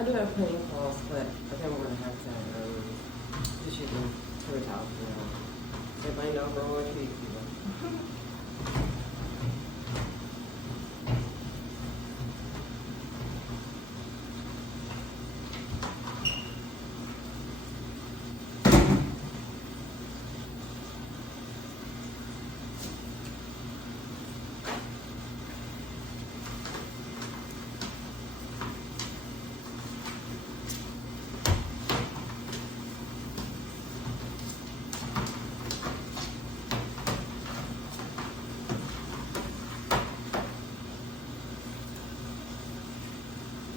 I do have cleaning calls, but I think we're gonna have to just use them for the house now. Everybody know growing trees, people.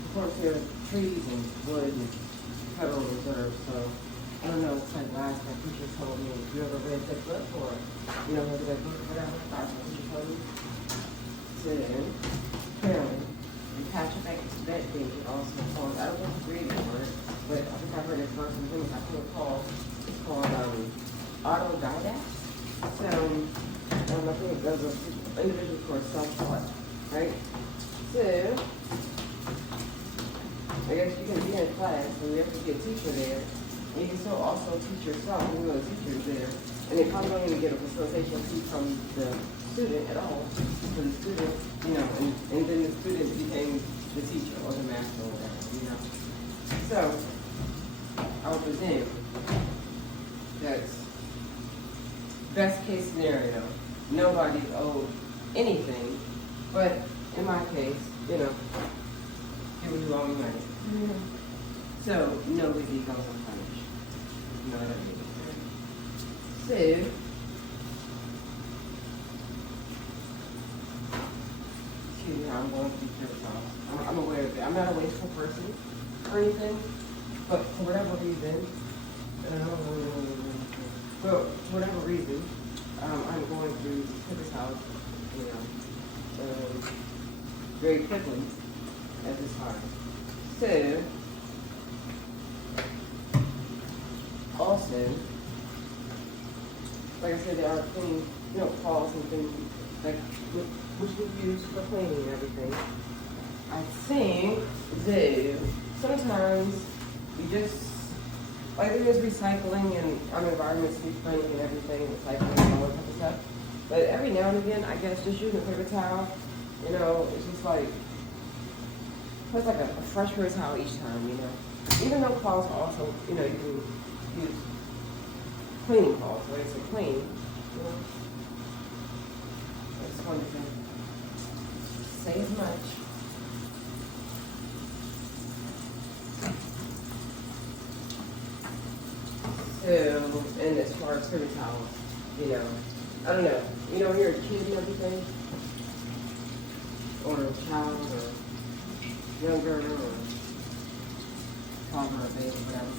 Of course, there are trees and wood and federal reserve, so I don't know, it's like last my teacher told me, if you ever read that book or, heard of that book or whatever, last my teacher told me, said, Carolyn, and Patrick that thing also called, I don't know if it's reading the word, but I think I heard it first and things I feel called, it's called autodidact. So, I think those are individuals who are self-taught, right? So, I guess you can be in class and you have to be a teacher there. And you can still also teach yourself, even though the teacher is there. And they probably don't even get a facilitation fee from the student at all. For the student, and then the student became the teacher or the master or whatever, So, I would presume that's best case scenario. Nobody's owed anything, but in my case, give you all your money. So, nobody goes unpunished. You know what I mean? So, excuse me, I'm going to be careful. I'm aware of it. I'm not a wasteful person or anything, but for whatever reason, I'm going through this house, very quickly at this time. So, also, like I said, there are things, calls and things like which we use for cleaning and everything. I think that sometimes we just like there is recycling and our environment's cleaning and everything, recycling and all that type of stuff. But every now and again, I guess just using a paper towel, it's just like it's like a fresh paper towel each time, Even though cloths are also, you can use cleaning cloths, so it's a clean, I just wanted to say as much. So, and as far as paper towels, I don't know, when you're a kid and everything, or a child, or younger, or toddler, or baby, whatever.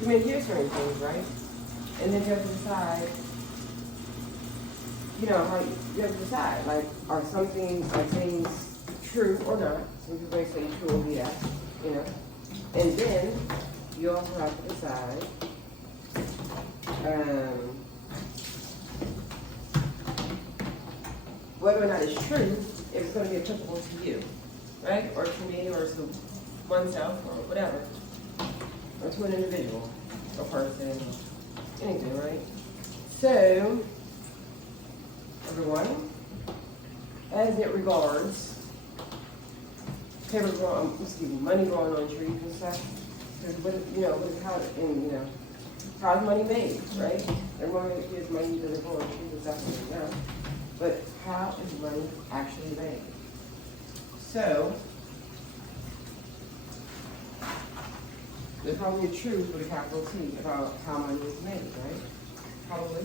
You may hear certain things, right? And then you have to decide, how you have to decide, like, are things true or not? Some people may say true or yes, And then you also have to decide whether or not it's true, if it's going to be applicable to you, right? Or to me, or to oneself, or whatever. Or to an individual, a person, anything, right? So, everyone, as it regards money growing on trees and stuff, how's money made, right? Everyone gives money to the grow on trees and stuff, but how is money actually made? So, there's probably a truth with a capital T about how money is made, right? Probably.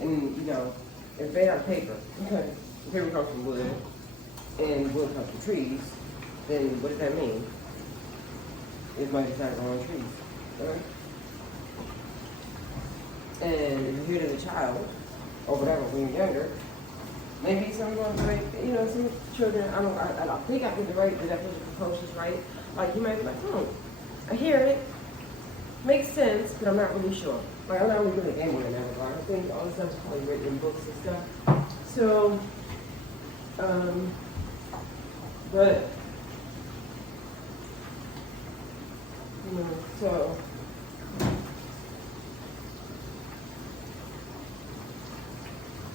And, it's made out of paper. Paper comes from wood, and wood comes from trees. Then what does that mean? If money's not growing on trees, right? And if you're a child, or whatever, when you're younger, maybe someone, some children, I think I get the definition of precocious, right? Like, you might be like, I hear it, makes sense, but I'm not really sure. Like, I'm not really good at gambling in that regard. I think all the stuff is probably written in books and stuff. So, but, you know, so,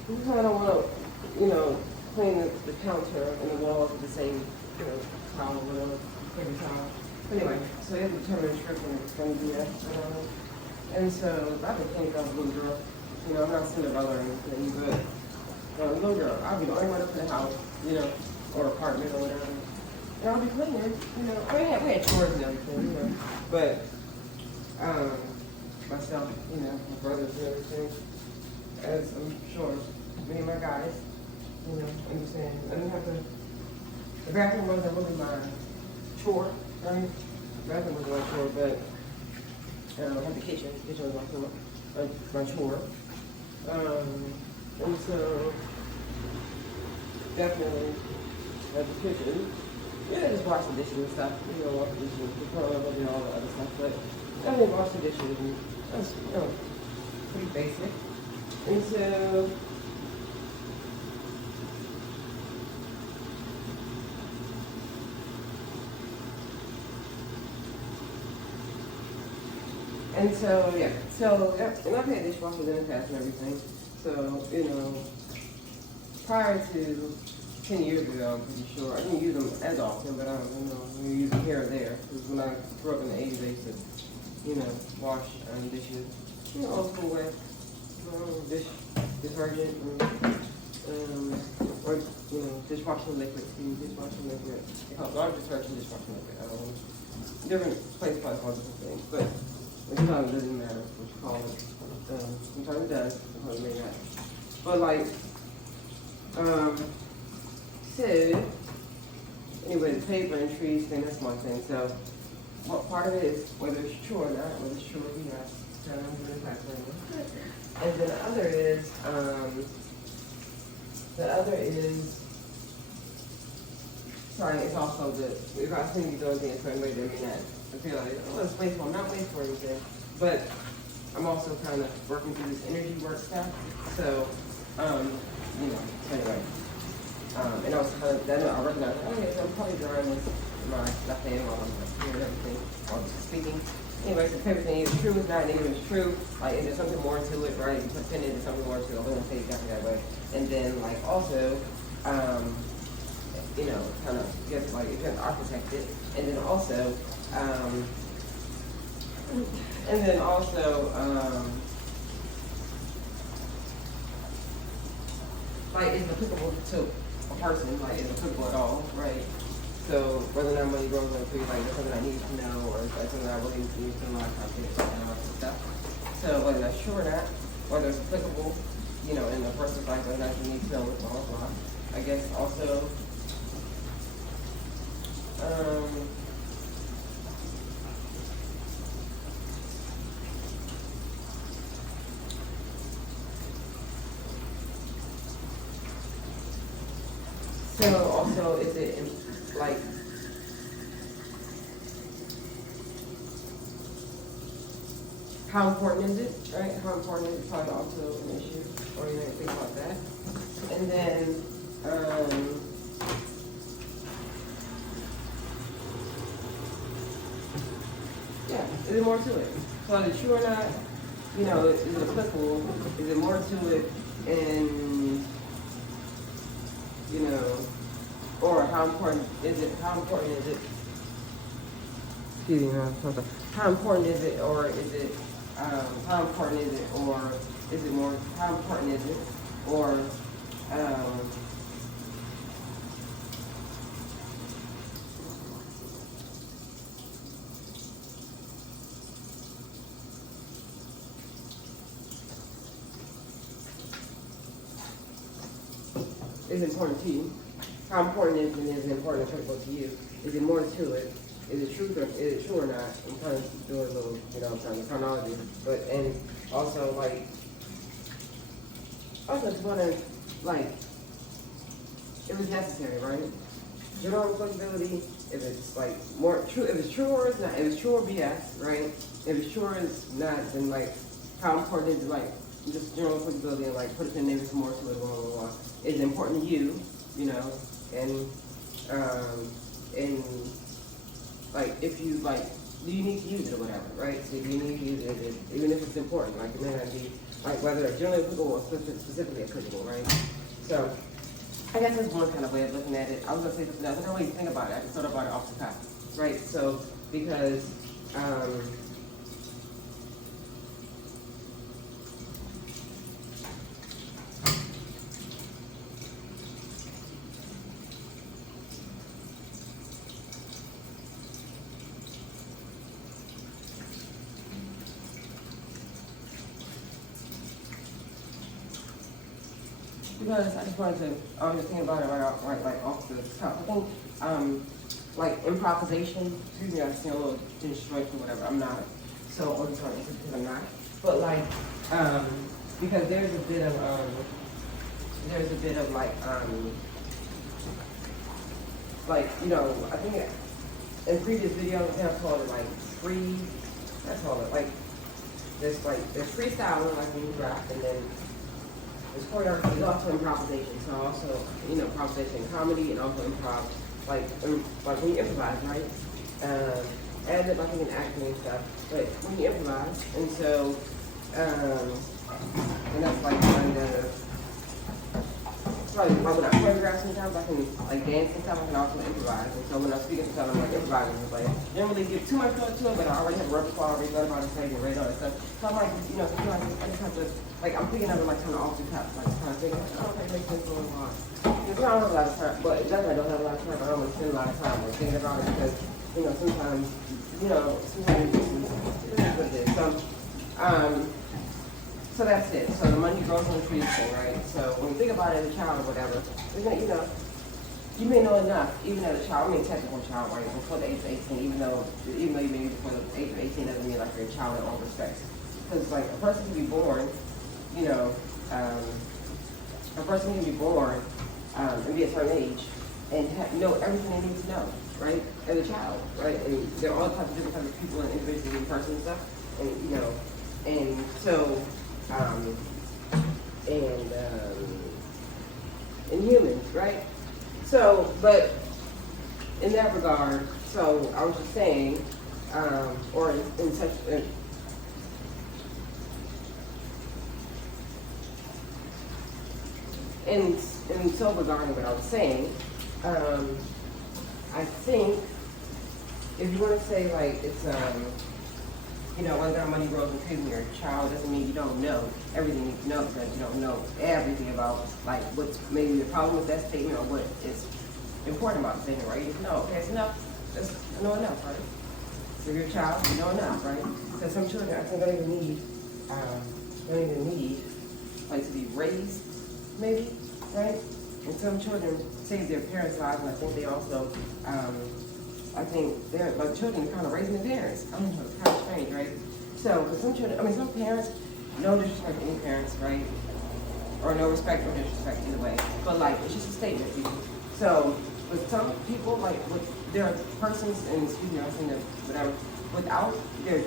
you kind of want to, you know, clean the counter and the walls with the same, you know, towel or whatever, paper towel. Anyway, so you have to determine the script when it's going to be there. And so I've been thinking of a little girl. You know, I'm not Cinderella or anything, but little girl, I'll be the only one up in the house, you know, or apartment or whatever. And I'll be cleaning, you know. We had chores and everything, you know. But myself, you know, my brothers and everything, as I'm sure me and my guys, you know, understand. I didn't have to, the bathroom wasn't really my chore, right? The bathroom wasn't my chore, but I had the kitchen. The kitchen was my chore. And so, definitely, at the kitchen, yeah, just wash the dishes and stuff. You know, wash the dishes, before I do all the other stuff, but definitely wash the dishes, and that's, you know, pretty basic. And so, yeah, and I've had dishwashers in the past and everything. So, you know, prior to 10 years ago, I'm pretty sure, I didn't use them as often, but I don't you know, we use them here or there. Because when I grew up in the 80s, they used to, you know, wash dishes, you know, old school way, detergent, or, you know, dishwashing liquid, dishwashing liquid. It calls large detergent, dishwashing liquid. Different places probably call different things, but sometimes it doesn't matter what you call it. Sometimes it does, sometimes it may not. But like, so, anyway, the paper and trees thing, that's one thing. So, what part of it is whether it's true or not, whether it's true or not. And then the other is, sorry, it's also if I think you doing things a certain way, that may not, I feel like, oh, it's wasteful, I'm not wasteful or anything. But I'm also kind of working through this energy work stuff. So, you know, so anyway. And I was kind of, I recognized, okay, so I'm probably drawing this in my left hand while I'm hearing everything, while I'm speaking. Anyway, so everything is true, is not, negative is true. Like, and there's something more to it, right? You put pen into something more to it. I wouldn't say exactly that way. And then, like, also, you know, kind of get like, you can architect it. And then also, like, it's applicable to a person, like, it's applicable at all, right? So, whether or not money grows on a tree, like, that's something I need to know, or it's like something I really need to spend a lot of time thinking about and all that stuff. So, whether that's true or not, whether it's applicable, you know, in a person's life, whether or not you need to know it, blah, blah, blah. I guess also, so also, is it like, how important is it, right? How important is it probably also an issue, or you know, think about that. And then, yeah, is there more to it? So is it true or not? You know, is it applicable? Is there more to it? And, you know, or how important is it? How important is it? Excuse me, how important is it, or is it? How important is it, or is it more? How important is it, or? Is important to you? How important is it important and critical to you? Is it more to it? Is it true or not? I'm trying to do a little, you know, I'm trying to chronology. But and also like just wondering, like, it was necessary, right? General flexibility if it's like more true, if it's true or it's not, if it's true or BS, right? If it's true or it's not, then like how important is it, like just general applicability and like put it in maybe some more to it, blah, blah, blah. Is it important to you, you know, and like if you like, do you need to use it or whatever, right? So do you need to use it, even if it's important, like it may not be like whether it's generally applicable or specifically applicable, right? So I guess that's one kind of way of looking at it. I was gonna say something else. I don't really think about it. I just thought about it off the cuff, right? So because I just wanted to, I was just thinking about it right like off the top. I think, like improvisation, excuse me, I just feel a little disjointed or whatever. I'm not so auditory because I'm not. But like, because there's a bit of like, you know, I think in previous videos, I've called it like that's called it like, there's freestyling, like when you rap, and then there's choreography, there's also improvisation. So also, you know, improvisation in comedy and also improv, like when you improvise, right? And I think in acting and stuff, but when you improvise, and so, and that's like kind of, probably like when I choreograph sometimes, I can like dance and stuff, I can also improvise. And so when I'm speaking to someone, I'm like improvising, it's like, I don't really give too much thought to it, but I already have a repertoire, already thought about it, and read all that stuff. So I'm like, you know, sometimes I just have to, like, I'm thinking of it like kind of off the cuff, like kind of thinking, like, oh, okay, makes sense going on. Because I don't have a lot of time, but it doesn't, I don't have a lot of time, I don't really spend a lot of time like thinking about it because, you know, sometimes this is what it is. So that's it. So the money grows on the trees thing, right? So when you think about it as a child or whatever, you know, you may know enough, even as a child, I mean technical child, right, before the age of 18, even though you may be before the age of 18 doesn't mean like you're a child in all respects. Because like a person can be born, you know, a person can be born and be a certain age and know everything they need to know, right, as a child, right? And there are all types of different types of people and individuals and persons and stuff, and you know, and so, and humans, right? So, but in that regard, so I was just saying, or in such, and so regarding what I was saying, I think if you want to say like it's, you know, whether money grows in trees when you're a child doesn't mean you don't know everything you need to know, because you don't know everything about like what's maybe the problem with that statement or what is important about the statement, right? You just know, okay, it's enough. Just know enough, right? So if you're a child, you know enough, right? Because some children, I think, don't even need like to be raised, maybe, right? And some children save their parents' lives, and I think they also, I think they're like children kind of raising their parents. I don't know, it's kind of strange, right? So for some children, I mean, some parents, no disrespect to any parents, right? Or no respect or disrespect either way. But like, it's just a statement, people. So with some people, like there are persons, and excuse me, I'm saying that whatever, without the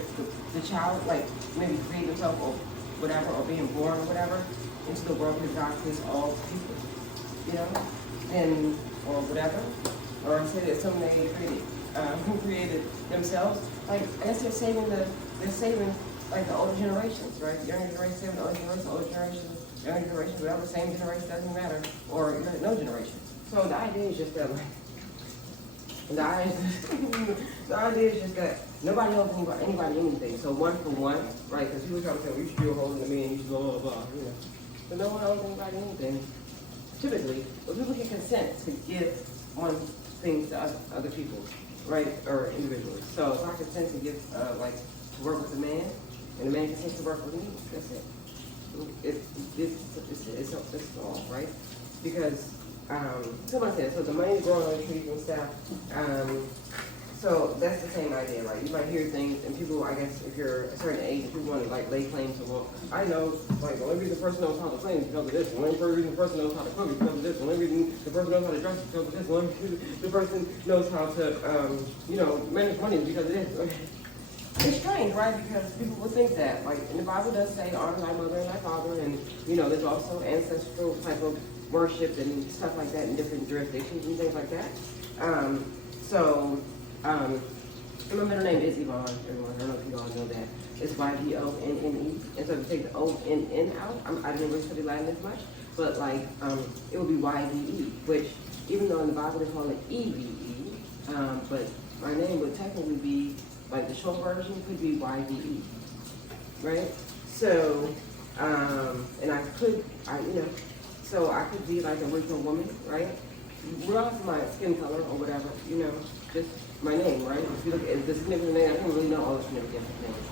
child, like maybe creating themselves or whatever, or being born or whatever, into the world because God creates all people, you know, and or whatever, or say that something they created, who created themselves. Like I guess they're saving like the older generations, right? The younger generation saving the older generation, younger generation, whatever, same generation, doesn't matter, or no generation. So the idea is just that, like, the idea is just that nobody owes anybody anything. So one for one, right? Because people try to say, well, you should do a hole in the man, you should blah, blah, blah, you know. But no one owes anybody anything, typically. But people can consent to give one thing to other people, right? Or individuals. So if I consent to give, like, to work with a man, and the man consents to work with me, that's it. It's all, right? Because, someone said, so the money growing on the trees and stuff, so that's the same idea, right? You might hear things, and people, I guess, if you're a certain age, people want to like lay claims to, well, I know, like, the only reason the person knows how to clean is because of this. The only reason the person knows how to cook is because of this. The only reason the person knows how to dress is because of this. The only reason the person knows how to, manage money is because of this. It's strange, right? Because people will think that, like, and the Bible does say, honor thy mother and thy father, and, there's also ancestral type of worship and stuff like that in different jurisdictions and things like that. And my middle name is Yvonne, everyone. I don't know if you all know that. It's Y-V-O-N-N-E. And so if you take the O-N-N out, I didn't really study Latin as much, but like, it would be Y-V-E, which, even though in the Bible they call it E-V-E, but my name would technically be, like the short version could be Y-V-E, right? So, and so I could be like a original woman, right? Regardless of my skin color or whatever, just my name, right? If you look at the significant name, I don't really know all the significant names.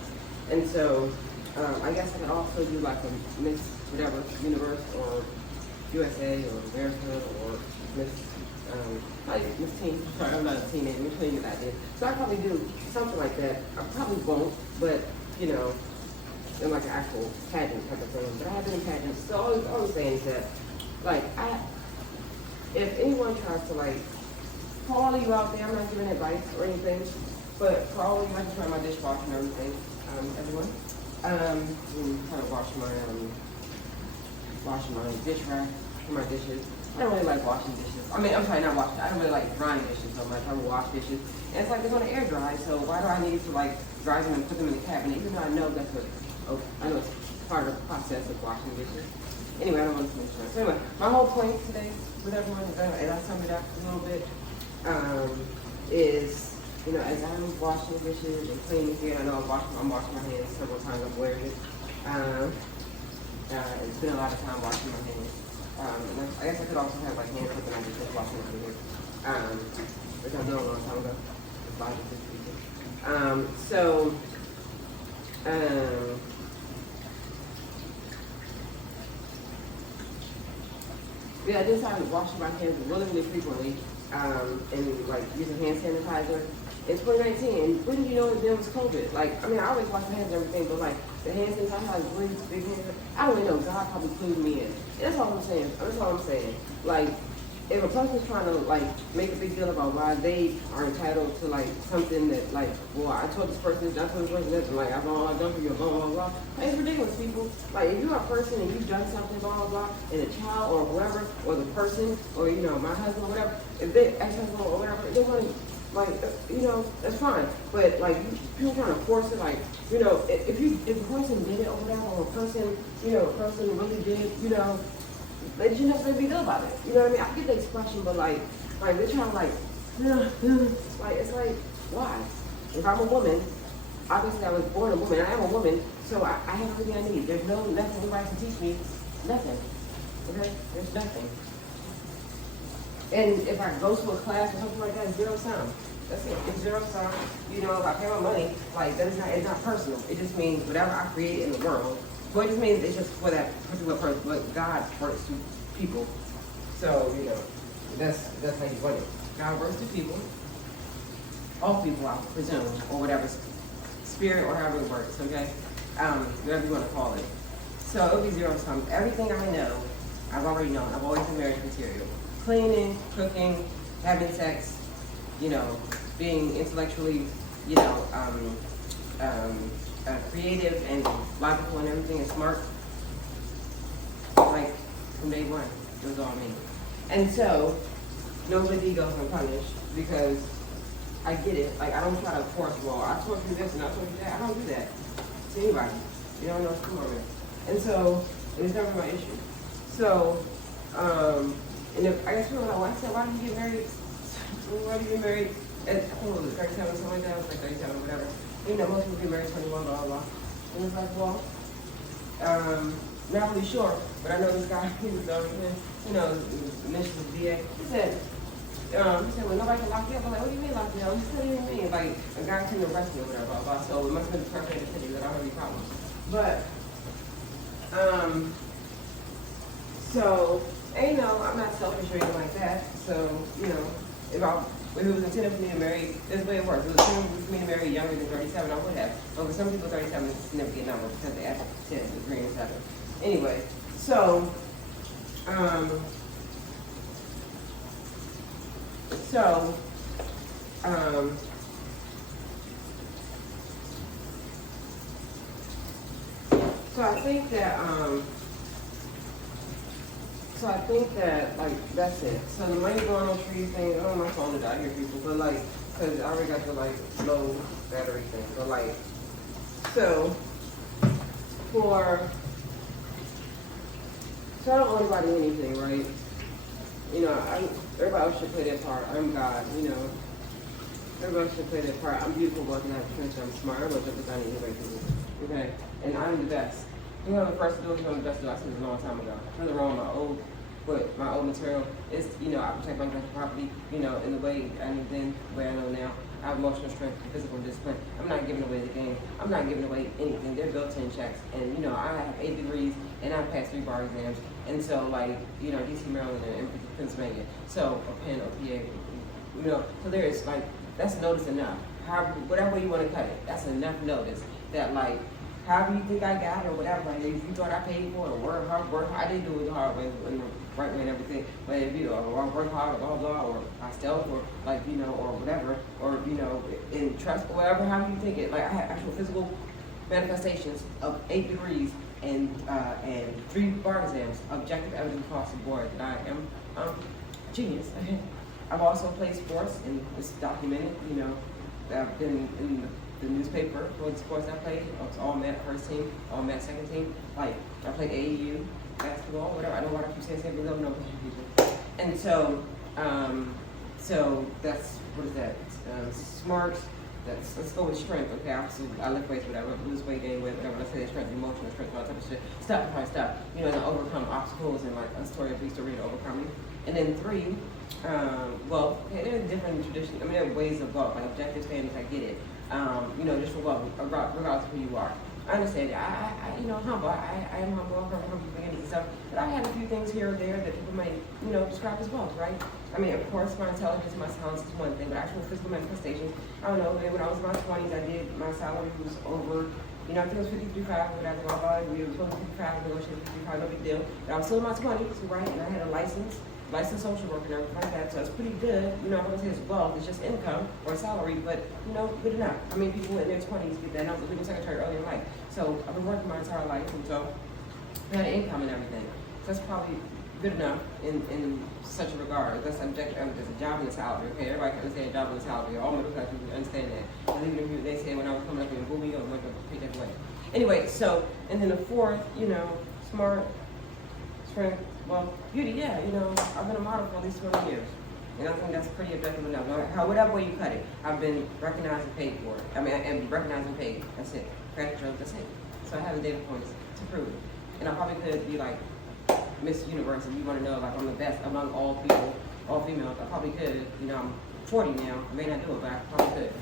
And so, I guess I could also do like a Miss whatever, Universe or USA or America or Miss, Miss Teen. Sorry, I'm not a teenager, I'm telling you that I did. So I probably do something like that. I probably won't, but, in like an actual pageant type of thing. But I have been in pageants. So all I'm saying is that, like, if anyone tries to, like, for all of you out there, I'm not giving advice or anything, but for all of you, I can try my dishwasher and everything, everyone. I'm trying to wash my dish rack for my dishes. I don't really like washing dishes. I mean, I'm sorry, not washing. I don't really like drying dishes so much. I will wash dishes. And it's like they're going to air dry, so why do I need to, like, dry them and put them in the cabinet, even though I know that's what, I know it's part of the process of washing dishes. Anyway, I don't want to finish that. So anyway, my whole point today with everyone, and I'll sum it up a little bit, is, as I'm washing dishes and cleaning here, I know I'm washing my hands several times, I'm wearing it. It's been a lot of time washing my hands. And I guess I could also have like hand soap and I just washing my hands. Which I've done a long time ago. 5 to 6 people. Yeah, I just started washing my hands really frequently, and like using hand sanitizer in 2019. And when you know it then was COVID? Like, I mean, I always wash my hands and everything, but like the hand sanitizer, I was really big hands. I don't really know. God probably clued me in. And that's all I'm saying. That's all I'm saying. Like, if a person's trying to like make a big deal about why they are entitled to like something that like, well, I told this person this, I told this person this, and like I've done for you, blah blah blah. Like, it's ridiculous, people. Like, if you're a person and you've done something, blah blah blah, and a child or whoever, or the person, or my husband or whatever, if they ex-husband or whatever, they want to, like, that's fine. But like, people trying to force it, like, if a person did it or whatever, or a person really did, they shouldn't have to be good about it. You know what I mean? I get the expression, but like they're trying to like it's like, why? If I'm a woman, obviously I was born a woman. I am a woman, so I have everything I need. There's nothing anybody can teach me. Nothing. Okay? There's nothing. And if I go to a class or something like that, it's zero sum. That's it. It's zero sum. If I pay my money, like it's not personal. It just means whatever I create in the world. Well, it just means it's just for that particular person, but God works through people. So, that's how you want it. God works through people. All people, I presume, or whatever, spirit or however it works, okay? Whatever you want to call it. So it'll be zero sum. Everything I know, I've already known. I've always been marriage material. Cleaning, cooking, having sex, being intellectually, creative and logical and everything and smart, like from day one. It was all me. And so, nobody's ego is punished because I get it. Like, I don't try to force, well, I told you this and I told you that. I don't do that to anybody. You don't know what's going on. And so, it was never my issue. So, and if, I guess people are like, I said, why did you get married? Why did you get married at, I think it was 37 or something like that. I was like 37 or whatever. Most people get married 21, blah, blah, blah. And it's like, well, not really sure, but I know this guy, he was mentioned the VA. He said, well, nobody can lock you up. I'm like, what do you mean lock you up? What do you mean? Like, a guy came to arrest me or whatever, blah, blah, blah. So it must have been the perfect city that I don't have any problems. But, so, I'm not selfish or anything like that. So, if I If it was intended for me to marry, that's the way it works. If it was intended for me to marry younger than 37, I would have. But for some people, 37 is a significant number because they actually said it was 3 and 7. Anyway, so, so I think that, like, that's it. So the money going on trees thing, oh, my phone is out here, people, but like, because I already got the, like, low battery thing, but like, so, so I don't owe anybody anything, right? You know, everybody else should play their part. I'm God, you know. Everybody should play their part. I'm beautiful, working out the country. I'm smart. I'm going to jump anyway, people. Okay? And I'm the best. You know, the first to do it, I'm the best to do it. I said it a long time ago. Nothing wrong with my old material is, you know, I protect my intellectual property, you know, in the way I knew then, the way I know now. I have emotional strength and physical discipline. I'm not giving away the game. I'm not giving away anything. They're built-in checks. And, you know, I have 8 degrees and I passed 3 bar exams. And so, like, you know, DC, Maryland, and Pennsylvania. So, a Penn or PA, you know, so there's, like, that's notice enough. However, whatever way you want to cut it, that's enough notice that, like, however you think I got it or whatever, like, if you thought I paid for it or work hard, I didn't do it the hard way, in the right way and everything, but if you, or work hard or blah, blah, or I stealth or, like, you know, or whatever, or, you know, in trust or whatever, however you think it, like, I had actual physical manifestations of 8 degrees and 3 bar exams, objective evidence across the board that I am genius. I've also played sports, and it's documented, you know, I've been in the newspaper for the sports I played. I was all Met first team, all Met second team. Like, I played AAU, basketball, whatever. I don't want to keep saying we don't know people. And so, so that's, what is that? Smart. Let's go with strength, okay? Obviously, I lift weights, whatever, lose weight, gain weight, whatever. Let's say strength, emotional strength, all that type of shit. Stuff. You know, and overcome obstacles and like a story of history to overcoming. And then 3, well, okay, there are different traditions. I mean, there are ways of wealth, like objective standards. I get it. You know, just for wealth, regardless of who you are. I understand that. I you know, humble. I am humble. I'm from humble beginnings and stuff. But I had a few things here or there that people might, you know, describe as wealth, right? I mean, of course, my intelligence, my talents is one thing, but actual physical manifestations. I don't know. When I was in my 20s, I did. My salary was over. You know, I think it was 53.5, but I think I was supposed to 55, negotiated 55, no big deal. But I was still in my 20s, right? And I had a licensed social worker and everything like that, so it's pretty good. You know, I'm gonna say it's wealth, it's just income or salary, but you know, good enough. I mean, people in their 20s get that. And I was a legal secretary early in life, so I've been working my entire life, and so I had income and everything. So that's probably good enough in such a regard. That's objective evidence, a job and a salary. Okay, everybody can understand a job and a salary. All middle class people understand that. And even if they say when I was coming up in Boomy or went to pick that away. Anyway, so and then the 4th, you know, smart, strength. Well, beauty, yeah, you know, I've been a model for at least 20 years. And I think that's pretty objective enough. Whatever way you cut it, I've been recognized and paid for it. I mean, I'm recognized and paid. That's it. Credit shows, that's it. So I have the data points to prove it. And I probably could be like Miss Universe, if you want to know, like I'm the best among all people, all females. I probably could. You know, I'm 40 now. I may not do it, but I probably could.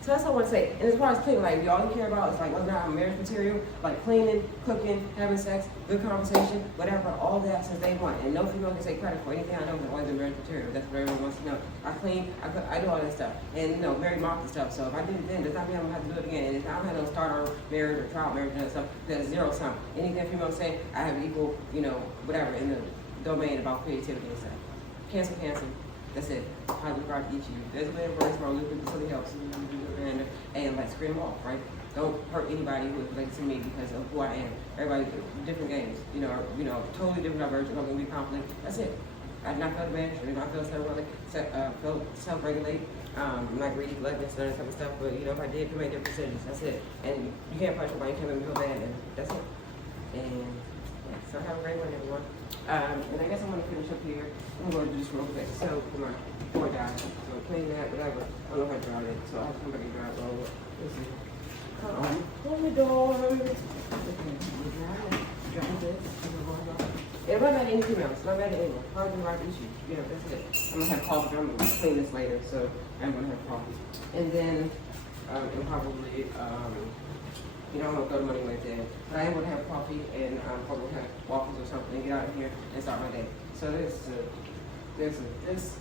So that's all I want to say. And as far as cleaning, like, all you care about is like whether or not I'm marriage material, like cleaning, cooking, having sex, good conversation, whatever, all that since day one. And no female can take credit for anything I know because I've always been marriage material. That's what everyone wants to know. I clean, I cook, I do all that stuff. And, you know, married mom and stuff. So if I did it then, does not mean I'm going to have to do it again. And if I don't have no start on marriage or trial marriage and stuff, that's zero sum. Anything a female say, I have equal, you know, whatever in the domain about creativity and stuff. Cancel. That's it. How to regard each of you. There's a way it works, but it really helps. And like screen them off, right? Don't hurt anybody who is related to me because of who I am. Everybody, different games, you know, totally different versions. Not gonna be conflict. That's it. I did not feel the manage. I did not feel self-regulate. I'm not greedy, gluttonous, none of that type of stuff. But you know, if I did, make different decisions. That's it. And you can't punch nobody. You can't make me feel bad. And that's it. And yeah, so have a great one, everyone. And I guess I'm gonna finish up here. I'm gonna do this real quick. So come on, poor guy. So clean that, whatever. I don't know how to drive it, so I have somebody drive over. Let's see. Come on, hold the door. Okay, drive this. It doesn't matter anything else. Not matter anyone. Hard to write issue. Yeah, that's it. I'm gonna have coffee. I'm gonna clean this later, so I'm gonna have coffee. And then, and probably, you know, I'm gonna throw the money away there. But I am gonna have coffee and probably have waffles or something and get out of here and start my day. So this,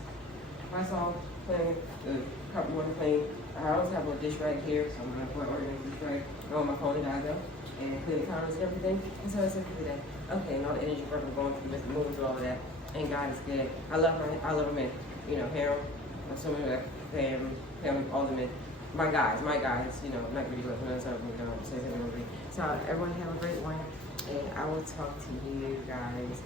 I saw clean, the cup water clean. I always have a dish rag here, so I'm gonna put organize dish rag, go on my phone and I go and clean the counters and everything. And so it's every day. Okay, and all the energy work I'm going through, just moving through all of that. And God is good. I love her. I love her men. You know, Harold, I'm assuming that Pam, all the men. My guys, you know, I'm not really looking at something, says everybody. So everyone have a great one. And I will talk to you guys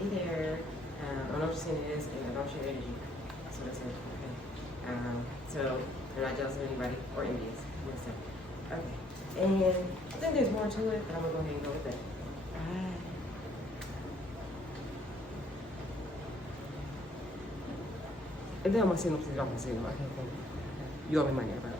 later. I know what you're saying is, and I don't share energy. That's what I said. Okay. So I'm not jealous of anybody or envious. Okay. And I think there's more to it, but I'm gonna go ahead and go with that. Bye. And then I'm gonna send them to the office. I can't think. You owe me money, bro.